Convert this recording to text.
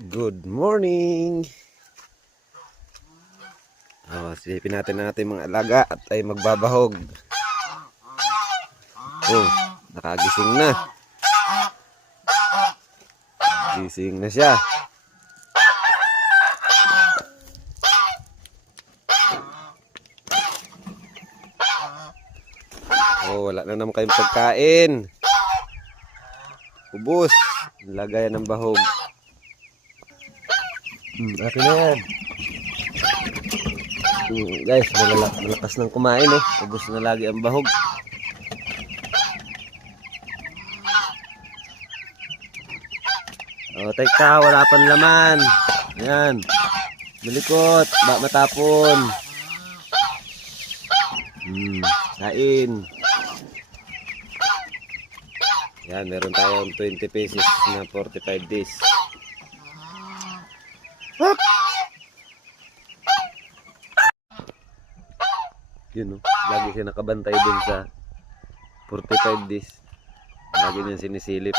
Good morning! Silipin natin mga alaga at ay magbabahog. Nakagising na. Gising na siya. Wala na naman kayong pagkain. Ubus. Lagayan ng bahog. Akin na yan. Guys, malakas ng kumain eh. Ubus na lagi ang bahog. Teka, wala pang laman. Ayan. Malikot. Matapon. Kain. Yan, meron tayong 20 pesos na 45 days. Hop! Yun lagi siya nakabantay dun sa 45 days. Lagi niya sinisilip